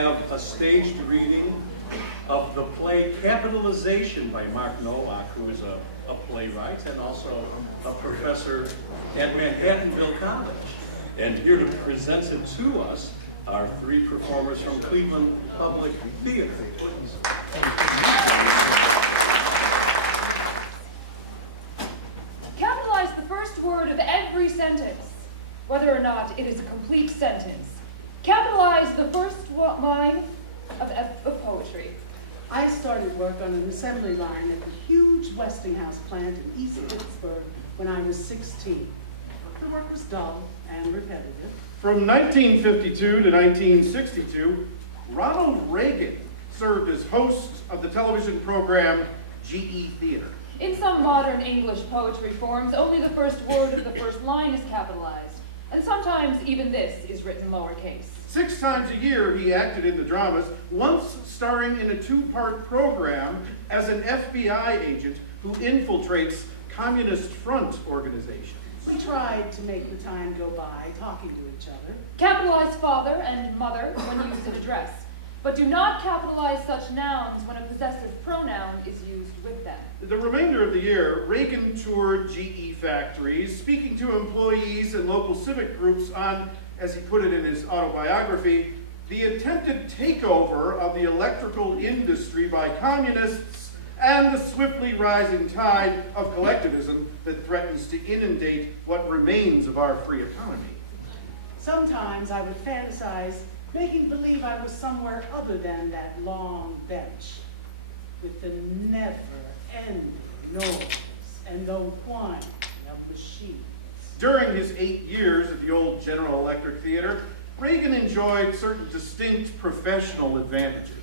have a staged reading of the play Capitalization by Mark Nowak, who is a playwright and also a professor at Manhattanville College. And here to present it to us are three performers from Cleveland Public Theater. Capitalize the first word of every sentence, whether or not it is a complete sentence. Capitalize the first line of poetry. I started work on an assembly line at the huge Westinghouse plant in East Pittsburgh when I was 16. The work was dull and repetitive. From 1952 to 1962, Ronald Reagan served as host of the television program GE Theater. In some modern English poetry forms, only the first word of the first line is capitalized, and sometimes even this is written lowercase. 6 times a year he acted in the dramas, once starring in a 2-part program as an FBI agent who infiltrates Communist Front organizations. We tried to make the time go by talking to each other. Capitalize father and mother when used in address, but do not capitalize such nouns when a possessive pronoun is used with them. The remainder of the year, Reagan toured GE factories, speaking to employees and local civic groups on, as he put it in his autobiography, the attempted takeover of the electrical industry by communists and the swiftly rising tide of collectivism that threatens to inundate what remains of our free economy. Sometimes I would fantasize making believe I was somewhere other than that long bench with the never-ending noise and the whining of machines. During his 8 years at the old General Electric Theater, Reagan enjoyed certain distinct professional advantages.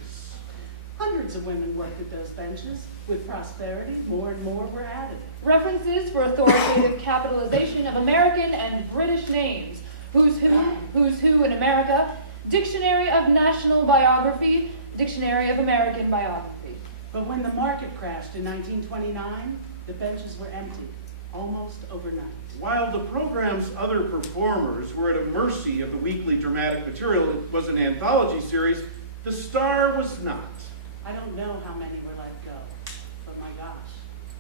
Hundreds of women worked at those benches. With prosperity, more and more were added. References for authoritative capitalization of American and British names. Who's Who in America, Dictionary of National Biography, Dictionary of American Biography. But when the market crashed in 1929, the benches were empty, almost overnight. While the program's other performers were at a mercy of the weekly dramatic material, it was an anthology series, the star was not. I don't know how many were let go, but my gosh,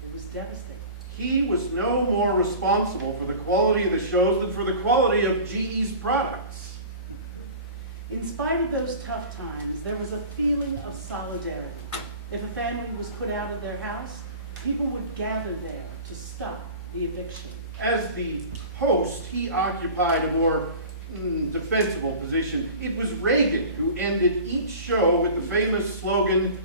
it was devastating. He was no more responsible for the quality of the shows than for the quality of GE's products. In spite of those tough times, there was a feeling of solidarity. If a family was put out of their house, people would gather there to stop the eviction. As the host, he occupied a more defensible position. It was Reagan who ended each show with the famous slogan,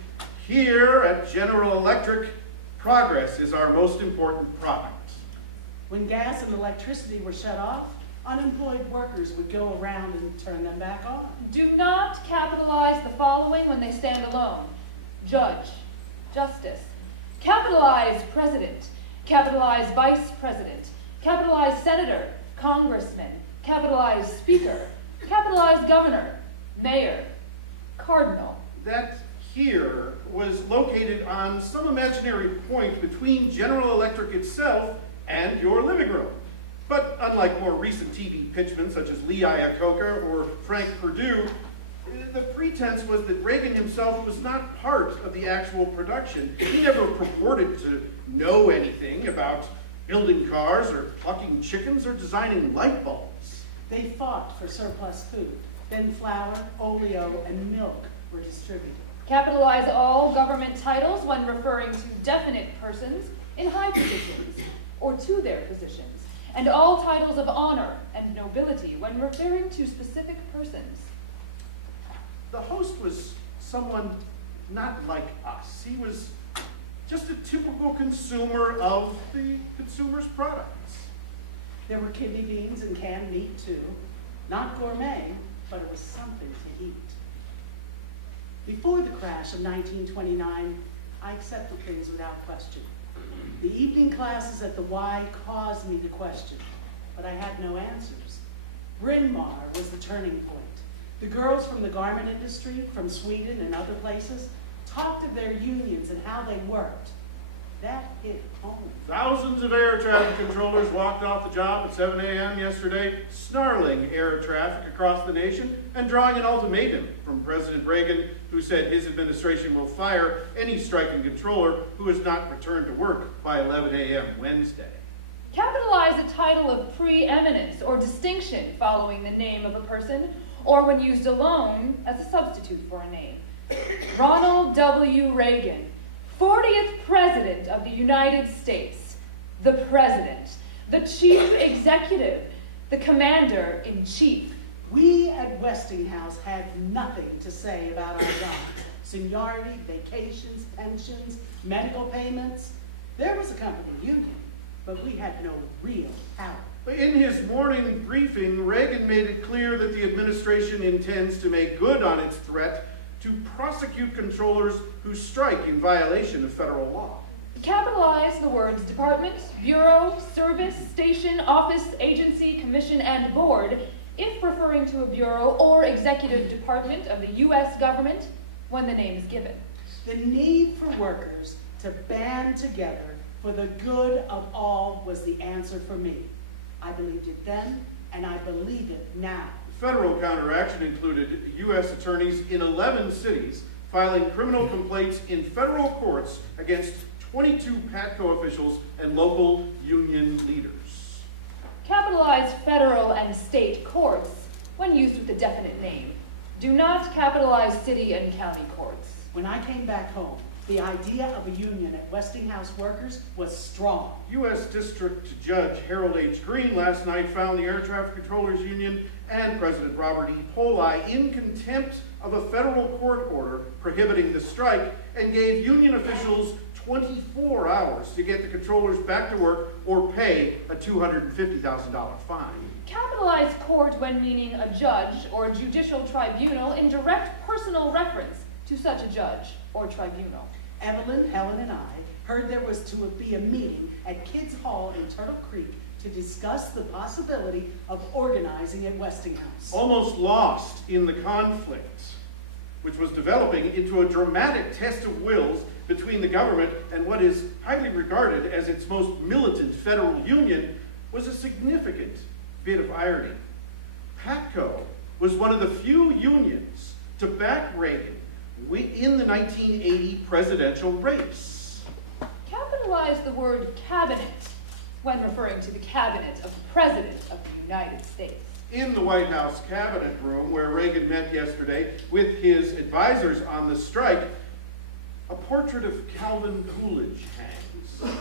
"Here at General Electric, progress is our most important product." When gas and electricity were shut off, unemployed workers would go around and turn them back on. Do not capitalize the following when they stand alone. Judge, justice. Capitalize president. Capitalize vice president. Capitalize senator, congressman. Capitalize speaker. Capitalize governor, mayor, cardinal. That here was located on some imaginary point between General Electric itself and your living room. But unlike more recent TV pitchmen such as Lee Iacocca or Frank Perdue, the pretense was that Reagan himself was not part of the actual production. He never purported to know anything about building cars or plucking chickens or designing light bulbs. They fought for surplus food. Then flour, oleo, and milk were distributed. Capitalize all government titles when referring to definite persons in high positions or to their positions, and all titles of honor and nobility when referring to specific persons. The host was someone not like us. He was just a typical consumer of the consumer's products. There were kidney beans and canned meat too. Not gourmet, but it was something to eat. Before the crash of 1929, I accepted things without question. The evening classes at the Y caused me to question, but I had no answers. Bryn Mawr was the turning point. The girls from the garment industry, from Sweden and other places, talked of their unions and how they worked. that hit home. Thousands of air traffic controllers walked off the job at 7 a.m. yesterday, snarling air traffic across the nation and drawing an ultimatum from President Reagan, who said his administration will fire any striking controller who has not returned to work by 11 a.m. Wednesday. Capitalize a title of preeminence or distinction following the name of a person, or when used alone as a substitute for a name. Ronald W. Reagan, 40th President of the United States, the President, the Chief Executive, the Commander-in-Chief. We at Westinghouse had nothing to say about our job. Seniority, vacations, pensions, medical payments. There was a company union, but we had no real power. In his morning briefing, Reagan made it clear that the administration intends to make good on its threat to prosecute controllers who strike in violation of federal law. Capitalize the words department, bureau, service, station, office, agency, commission, and board if referring to a bureau or executive department of the U.S. government when the name is given. The need for workers to band together for the good of all was the answer for me. I believed it then, and I believe it now. Federal counteraction included U.S. attorneys in 11 cities filing criminal complaints in federal courts against 22 PATCO officials and local union leaders. Capitalize federal and state courts when used with a definite name. Do not capitalize city and county courts. When I came back home, the idea of a union at Westinghouse workers was strong. U.S. District Judge Harold H. Green last night found the Air Traffic Controllers Union and President Robert E. Poli in contempt of a federal court order prohibiting the strike and gave union officials 24 hours to get the controllers back to work or pay a $250,000 fine. Capitalize court when meaning a judge or a judicial tribunal in direct personal reference to such a judge or tribunal. Evelyn, Helen, and I heard there was to be a meeting at Kids Hall in Turtle Creek to discuss the possibility of organizing at Westinghouse. Almost lost in the conflict, which was developing into a dramatic test of wills between the government and what is highly regarded as its most militant federal union, was a significant bit of irony. PATCO was one of the few unions to back Reagan in the 1980 presidential race. Capitalize the word cabinet when referring to the cabinet of the President of the United States. In the White House cabinet room where Reagan met yesterday with his advisors on the strike, a portrait of Calvin Coolidge hangs.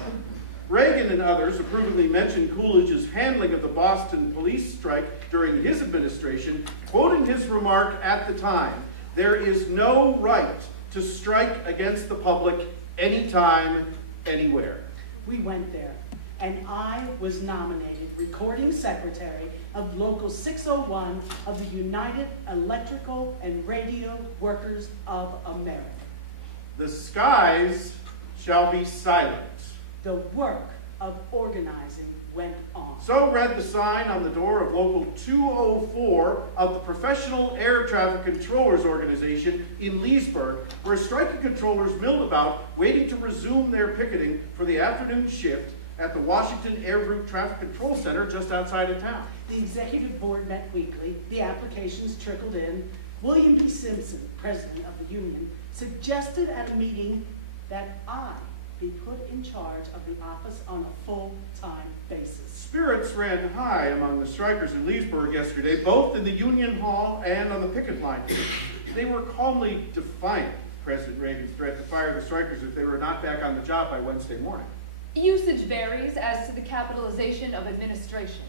Reagan and others approvingly mentioned Coolidge's handling of the Boston police strike during his administration, quoting his remark at the time, "There is no right to strike against the public anytime, anywhere." We went there, and I was nominated recording secretary of Local 601 of the United Electrical and Radio Workers of America. The skies shall be silent. The work of organizing went on. So read the sign on the door of Local 204 of the Professional Air Traffic Controllers Organization in Leesburg, where striking controllers milled about, waiting to resume their picketing for the afternoon shift at the Washington Air Route Traffic Control Center just outside of town. The executive board met weekly. The applications trickled in. William B. Simpson, president of the union, suggested at a meeting that I be put in charge of the office on a full-time basis. Spirits ran high among the strikers in Leesburg yesterday, both in the Union Hall and on the picket line. They were calmly defiant of President Reagan's threat to fire the strikers if they were not back on the job by Wednesday morning. Usage varies as to the capitalization of administration.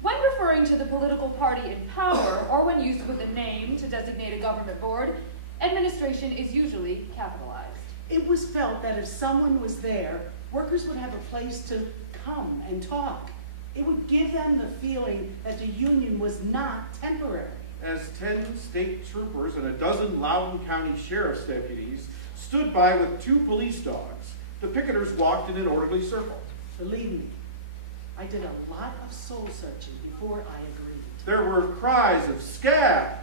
When referring to the political party in power, or when used with a name to designate a government board, administration is usually capitalized. It was felt that if someone was there, workers would have a place to come and talk. It would give them the feeling that the union was not temporary. As 10 state troopers and a dozen Loudoun County sheriff's deputies stood by with 2 police dogs, the picketers walked in an orderly circle. Believe me, I did a lot of soul searching before I agreed. There were cries of "scab"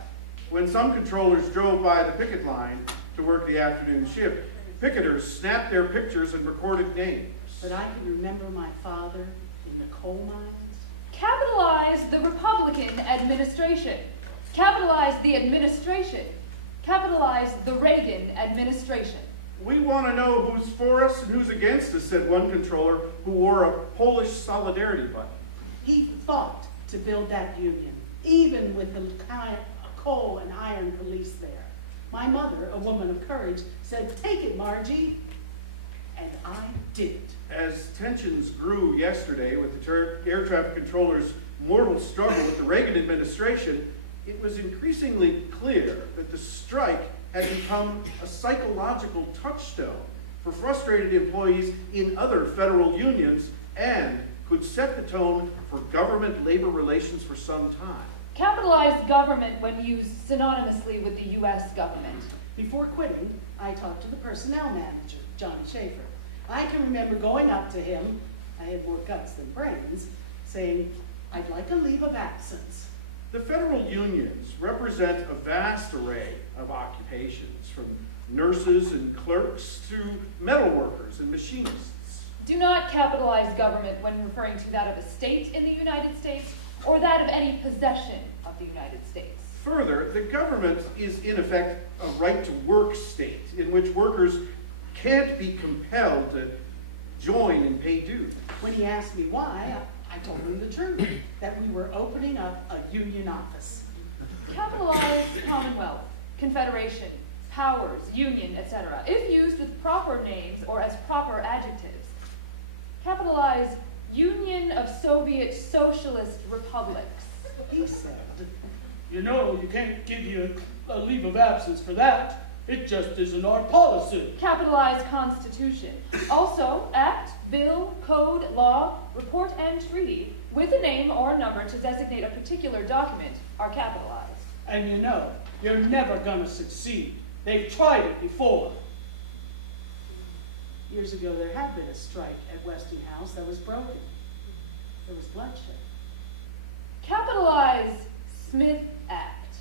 when some controllers drove by the picket line to work the afternoon shift. Picketers snapped their pictures and recorded names. But I can remember my father in the coal mines. Capitalize the Republican administration. Capitalize the administration. Capitalize the Reagan administration. We want to know who's for us and who's against us, said one controller who wore a Polish solidarity button. He fought to build that union, even with the coal and iron police there. My mother, a woman of courage, said, "Take it, Margie," and I did it. As tensions grew yesterday with the air traffic controller's mortal struggle with the Reagan administration, it was increasingly clear that the strike had become a psychological touchstone for frustrated employees in other federal unions and could set the tone for government-labor relations for some time. Capitalize government when used synonymously with the U.S. government. Before quitting, I talked to the personnel manager, John Schaefer. I can remember going up to him, I had more guts than brains, saying, "I'd like a leave of absence." The federal unions represent a vast array of occupations, from nurses and clerks to metal workers and machinists. Do not capitalize government when referring to that of a state in the United States or that of any possession of the United States. Further, the government is in effect a right-to-work state in which workers can't be compelled to join and pay dues. When he asked me why, I told him the truth, that we were opening up a union office. Capitalize Commonwealth, Confederation, powers, union, etc., if used with proper names or as proper adjectives. Capitalize Union of Soviet Socialist Republics. He said, "You know, you can't give you a leave of absence for that. It just isn't our policy." Capitalize Constitution. Also, Act, Bill, Code, Law, Report, and Treaty with a name or number to designate a particular document are capitalized. And you know, you're never gonna succeed. They've tried it before. years ago there had been a strike at Westinghouse that was broken. There was bloodshed. Capitalize Smith Act.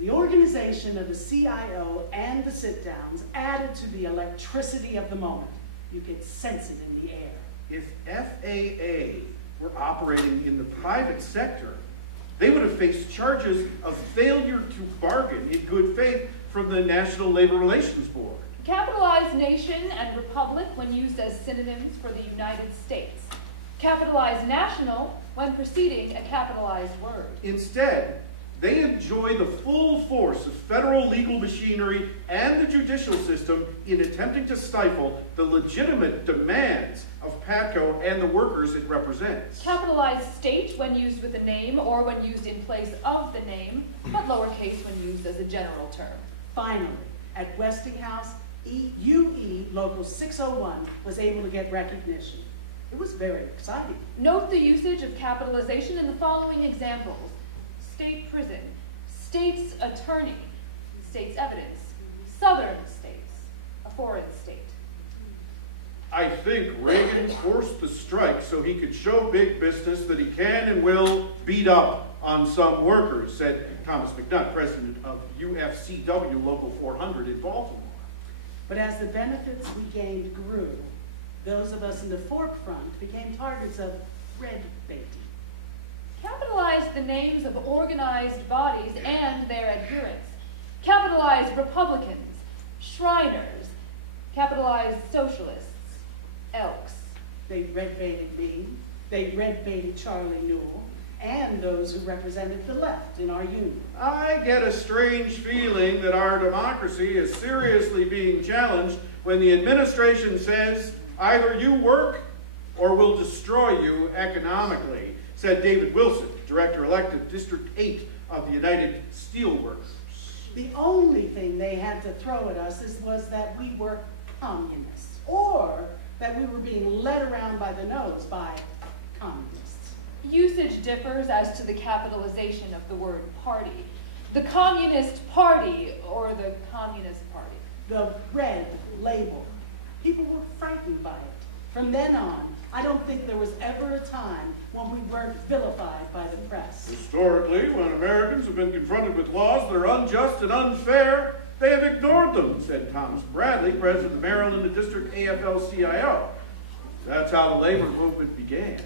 The organization of the CIO and the sit-downs added to the electricity of the moment. You could sense it in the air. If FAA were operating in the private sector, they would have faced charges of failure to bargain in good faith from the National Labor Relations Board. Capitalize nation and republic when used as synonyms for the United States. Capitalize national when preceding a capitalized word. Instead, they enjoy the full force of federal legal machinery and the judicial system in attempting to stifle the legitimate demands of PATCO and the workers it represents. Capitalize state when used with a name or when used in place of the name, but lowercase when used as a general term. Finally, at Westinghouse, UE Local 601 was able to get recognition. It was very exciting. Note the usage of capitalization in the following examples: state prison, state's attorney, state's evidence, southern states, a foreign state. I think Reagan forced the strike so he could show big business that he can and will beat up on some workers, said Thomas McNutt, president of UFCW Local 400 in Baltimore. But as the benefits we gained grew, those of us in the forefront became targets of red baiting. Capitalize the names of organized bodies and their adherents. Capitalize Republicans, Shriners. Capitalize Socialists, Elks. They red baited me, they red baited Charlie Newell, and those who represented the left in our union. I get a strange feeling that our democracy is seriously being challenged when the administration says, either you work or we'll destroy you economically, said David Wilson, director-elect of District 8 of the United Steelworkers. The only thing they had to throw at us was that we were communists, or that we were being led around by the nose by communists. Usage differs as to the capitalization of the word party. The Communist Party or the Communist Party. The red label. People were frightened by it. From then on, I don't think there was ever a time when we weren't vilified by the press. Historically, when Americans have been confronted with laws that are unjust and unfair, They have ignored them, said Thomas Bradley, president of the Maryland District AFL-CIO. That's how the labor movement began.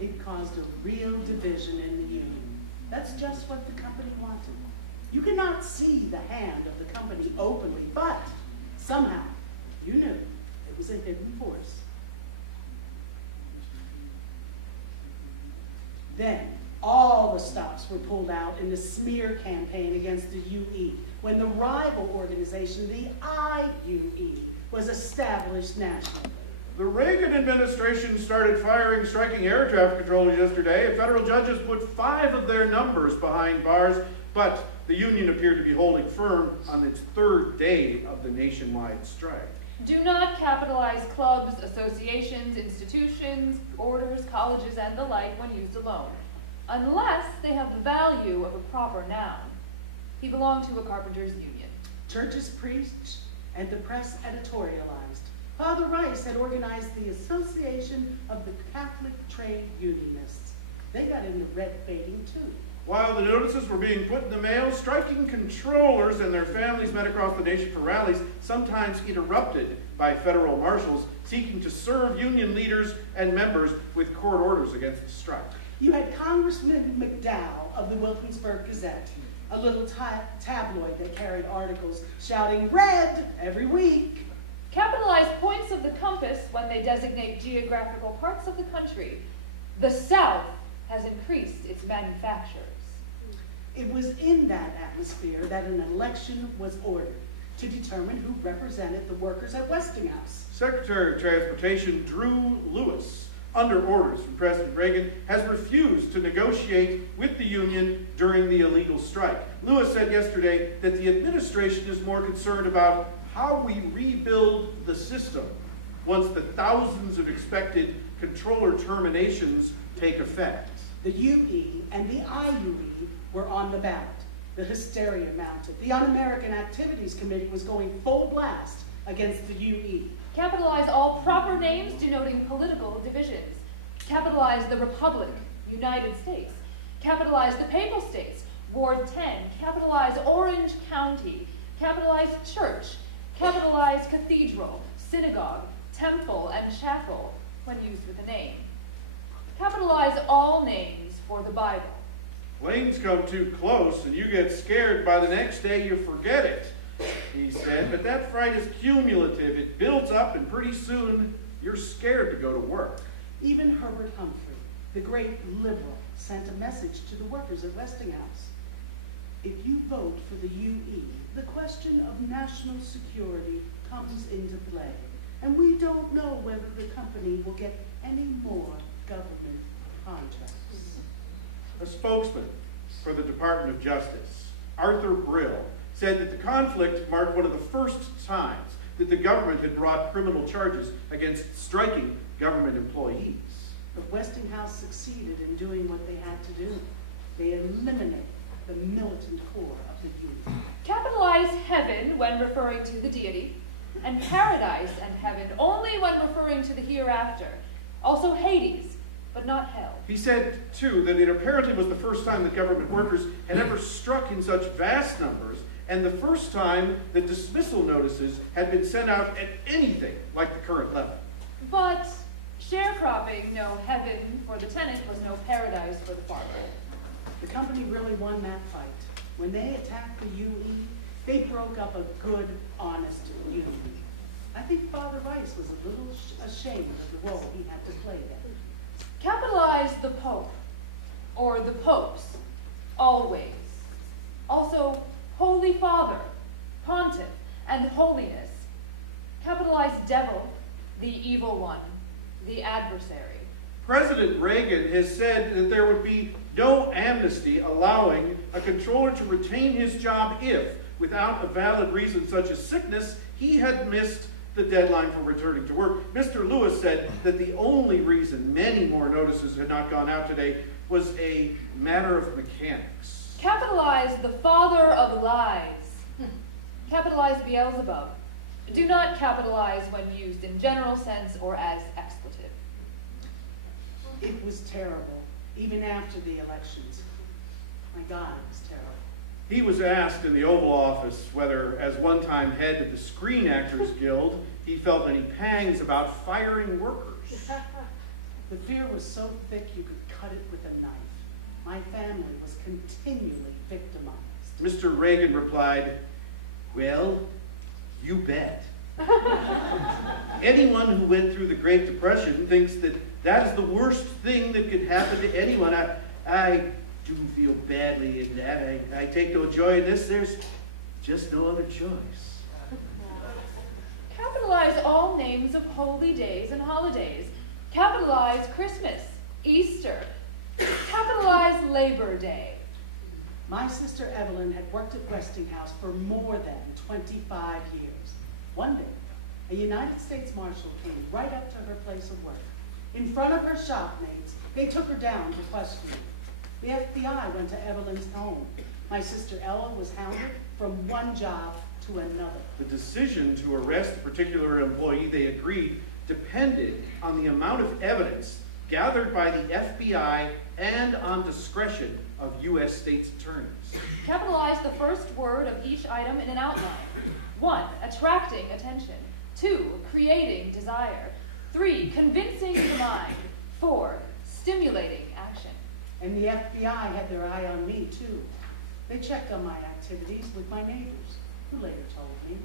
It caused a real division in the union. That's just what the company wanted. You cannot see the hand of the company openly, but somehow you knew it was a hidden force. Then all the stops were pulled out in the smear campaign against the UE when the rival organization, the IUE, was established nationally. The Reagan administration started firing striking air traffic controllers yesterday, and federal judges put 5 of their numbers behind bars, but the union appeared to be holding firm on its 3rd day of the nationwide strike. Do not capitalize clubs, associations, institutions, orders, colleges, and the like when used alone, unless they have the value of a proper noun. He belonged to a carpenters' union. Churches preached and the press editorialized. Father Rice had organized the Association of the Catholic Trade Unionists. They got into red baiting too. While the notices were being put in the mail, striking controllers and their families met across the nation for rallies, sometimes interrupted by federal marshals seeking to serve union leaders and members with court orders against the strike. You had Congressman McDowell of the Wilkinsburg Gazette, a little tabloid that carried articles shouting "Red" every week. Capitalize points of the compass when they designate geographical parts of the country. The South has increased its manufactures. It was in that atmosphere that an election was ordered to determine who represented the workers at Westinghouse. Secretary of Transportation Drew Lewis, under orders from President Reagan, has refused to negotiate with the union during the illegal strike. Lewis said yesterday that the administration is more concerned about how we rebuild the system once the thousands of expected controller terminations take effect. The UE and the IUE were on the ballot. The hysteria mounted. The Un-American Activities Committee was going full blast against the UE. Capitalize all proper names denoting political divisions. Capitalize the Republic, United States. Capitalize the Papal States, Ward 10. Capitalize Orange County. Capitalize church. Capitalize cathedral, synagogue, temple, and chapel when used with a name. Capitalize all names for the Bible. Planes come too close and you get scared. By the next day you forget it, he said. But that fright is cumulative. It builds up and pretty soon you're scared to go to work. Even Herbert Humphrey, the great liberal, sent a message to the workers at Westinghouse. If you vote for the UE, the question of national security comes into play. And we don't know whether the company will get any more government contracts. A spokesman for the Department of Justice, Arthur Brill, said that the conflict marked one of the first times that the government had brought criminal charges against striking government employees. But Westinghouse succeeded in doing what they had to do. They eliminated the militant core of the union. Capitalize heaven when referring to the deity, and paradise and heaven only when referring to the hereafter. Also Hades, but not hell. He said, too, that it apparently was the first time that government workers had ever struck in such vast numbers, and the first time that dismissal notices had been sent out at anything like the current level. But sharecropping, no heaven for the tenant, was no paradise for the farmer. The company really won that fight. When they attacked the UE, they broke up a good, honest union. I think Father Rice was a little ashamed of the role he had to play there. Capitalize the Pope, or the popes, always. Also, Holy Father, Pontiff, and Holiness. Capitalize devil, the evil one, the adversary. President Reagan has said that there would be no amnesty allowing a controller to retain his job if, without a valid reason such as sickness, he had missed the deadline for returning to work. Mr. Lewis said that the only reason many more notices had not gone out today was a matter of mechanics. Capitalize the father of lies. Capitalize Beelzebub. Do not capitalize when used in general sense or as expletive. It was terrible, even after the elections. My God, it was terrible. He was asked in the Oval Office whether, as one-time head of the Screen Actors Guild, he felt any pangs about firing workers. The fear was so thick you could cut it with a knife. My family was continually victimized. Mr. Reagan replied, "Well, you bet." Anyone who went through the Great Depression thinks that that is the worst thing that could happen to anyone. I do feel badly in that. I take no joy in this. There's just no other choice. Capitalize all names of holy days and holidays. Capitalize Christmas, Easter. Capitalize Labor Day. My sister Evelyn had worked at Westinghouse for more than 25 years. One day, a United States Marshal came right up to her place of work. In front of her shopmates, they took her down to question her. The FBI went to Evelyn's home. My sister Ella was hounded from one job to another. The decision to arrest a particular employee, they agreed, depended on the amount of evidence gathered by the FBI and on discretion of U.S. state's attorneys. Capitalize the first word of each item in an outline. 1, attracting attention. 2, creating desire. 3, convincing the mind. 4, stimulating action. And the FBI had their eye on me, too. They checked on my activities with my neighbors, who later told me.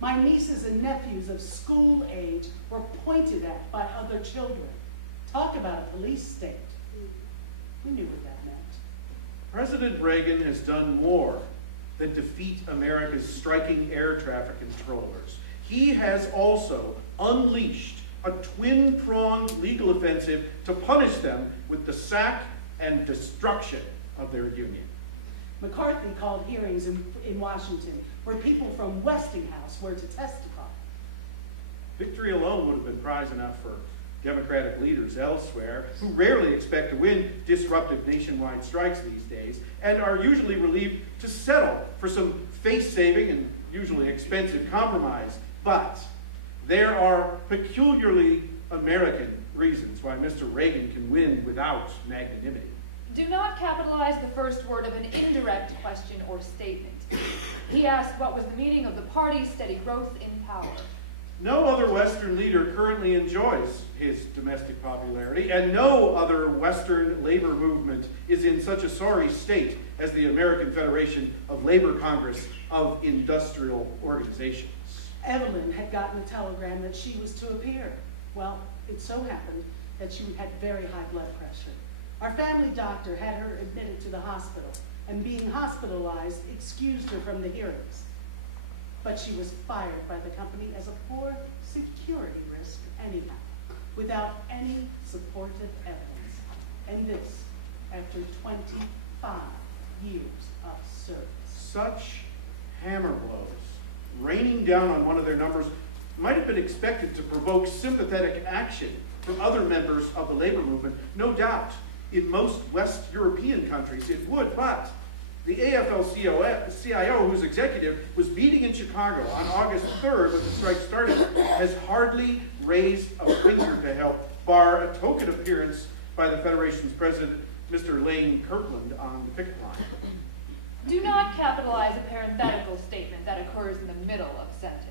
My nieces and nephews of school age were pointed at by other children. Talk about a police state. We knew what that meant. President Reagan has done more than defeat America's striking air traffic controllers. He has also unleashed a twin-pronged legal offensive to punish them with the sack and destruction of their union. McCarthy called hearings in Washington where people from Westinghouse were to testify. Victory alone would have been prize enough for Democratic leaders elsewhere, who rarely expect to win disruptive nationwide strikes these days, and are usually relieved to settle for some face-saving and usually expensive compromise. But there are peculiarly American reasons why Mr. Reagan can win without magnanimity. Do not capitalize the first word of an indirect question or statement. He asked what was the meaning of the party's steady growth in power. No other Western leader currently enjoys his domestic popularity, and no other Western labor movement is in such a sorry state as the American Federation of Labor Congress of Industrial Organizations. Evelyn had gotten a telegram that she was to appear. Well, it so happened that she had very high blood pressure. Our family doctor had her admitted to the hospital, and being hospitalized excused her from the hearings. But she was fired by the company as a poor security risk anyhow, without any supportive evidence. And this, after 25 years of service. Such hammer blows, raining down on one of their numbers, might have been expected to provoke sympathetic action from other members of the labor movement. No doubt, in most West European countries it would, but the AFL-CIO, whose executive was meeting in Chicago on August 3rd when the strike started, has hardly raised a finger to help, bar a token appearance by the Federation's president, Mr. Lane Kirkland, on the picket line. Do not capitalize a parenthetical statement that occurs in the middle of a sentence.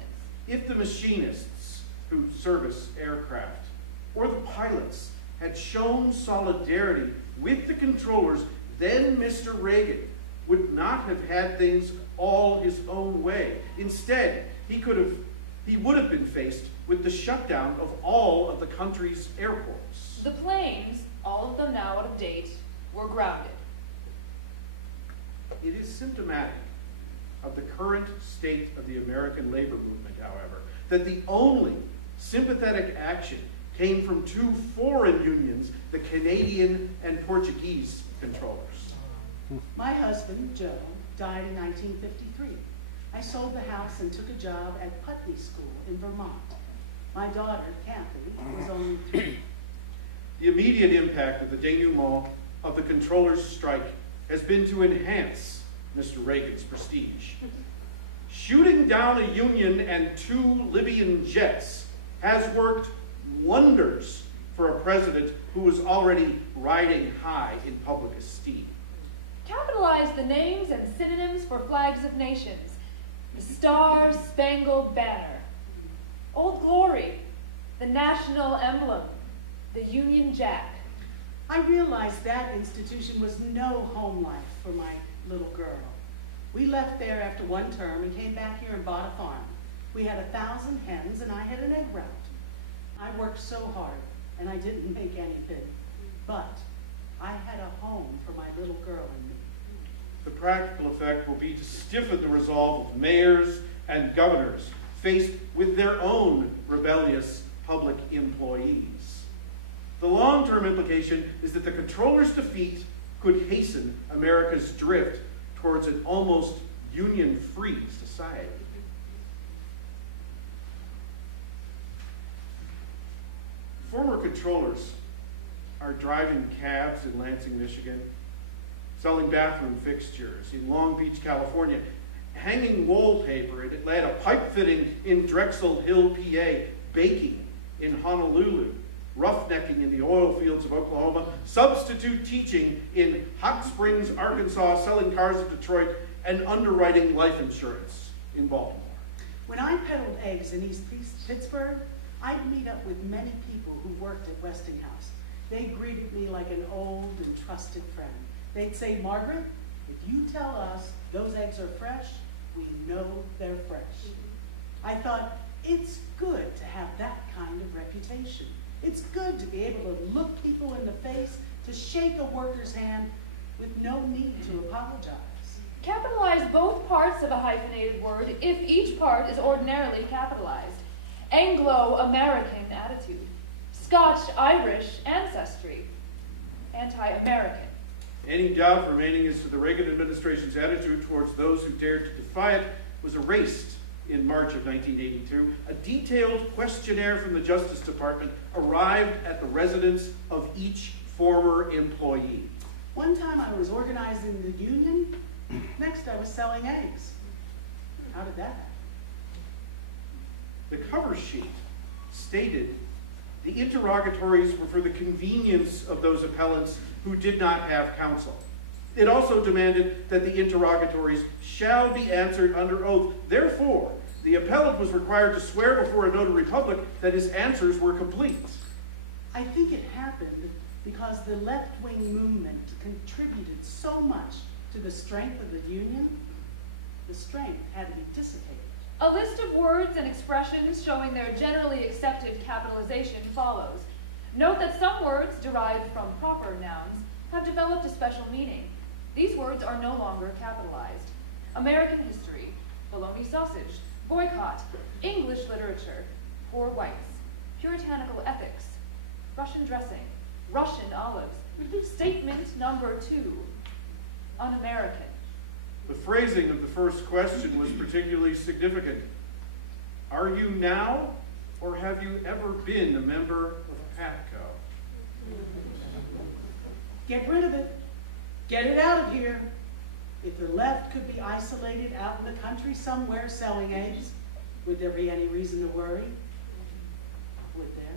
If the machinists who service aircraft or the pilots had shown solidarity with the controllers, then Mr. Reagan would not have had things all his own way. Instead, he would have been faced with the shutdown of all of the country's airports. The planes, all of them now out of date, were grounded. It is symptomatic of the current state of the American labor movement, however, that the only sympathetic action came from two foreign unions, the Canadian and Portuguese controllers. My husband, Joe, died in 1953. I sold the house and took a job at Putney School in Vermont. My daughter, Kathy, was only 3. The immediate impact of the denouement of the controllers' strike has been to enhance Mr. Reagan's prestige. Shooting down a union and 2 Libyan jets has worked wonders for a president who was already riding high in public esteem. Capitalize the names and synonyms for flags of nations. The Star-Spangled Banner, Old Glory, the national emblem, the Union Jack. I realized that institution was no home life for my little girl. We left there after one term and came back here and bought a farm. We had 1,000 hens and I had an egg route. I worked so hard and I didn't make anything, but I had a home for my little girl and me. The practical effect will be to stiffen the resolve of mayors and governors faced with their own rebellious public employees. The long-term implication is that the controller's defeat could hasten America's drift towards an almost union-free society. Former controllers are driving cabs in Lansing, Michigan, selling bathroom fixtures in Long Beach, California, hanging wallpaper in Atlanta, pipe fitting in Drexel Hill, PA, baking in Honolulu, roughnecking in the oil fields of Oklahoma, substitute teaching in Hot Springs, Arkansas, selling cars in Detroit, and underwriting life insurance in Baltimore. When I peddled eggs in East Pittsburgh, I'd meet up with many people who worked at Westinghouse. They greeted me like an old and trusted friend. They'd say, "Margaret, if you tell us those eggs are fresh, we know they're fresh." I thought, it's good to have that kind of reputation. It's good to be able to look people in the face, to shake a worker's hand with no need to apologize. Capitalize both parts of a hyphenated word if each part is ordinarily capitalized. Anglo-American attitude, Scotch-Irish ancestry, anti-American. Any doubt remaining as to the Reagan administration's attitude towards those who dared to defy it was erased in March of 1982. A detailed questionnaire from the Justice Department arrived at the residence of each former employee. One time I was organizing the union, next I was selling eggs. How did that happen? The cover sheet stated the interrogatories were for the convenience of those appellants who did not have counsel. It also demanded that the interrogatories shall be answered under oath. Therefore, the appellant was required to swear before a notary public that his answers were complete. I think it happened because the left-wing movement contributed so much to the strength of the union, the strength had to be dissipated. A list of words and expressions showing their generally accepted capitalization follows. Note that some words derived from proper nouns have developed a special meaning. These words are no longer capitalized. American history, bologna sausage, boycott, English literature, poor whites, puritanical ethics, Russian dressing, Russian olives, statement number 2, un-American. The phrasing of the first question was particularly significant. Are you now, or have you ever been a member of PATCO? Get rid of it. Get it out of here. If the left could be isolated out in the country somewhere selling eggs, would there be any reason to worry? Would there?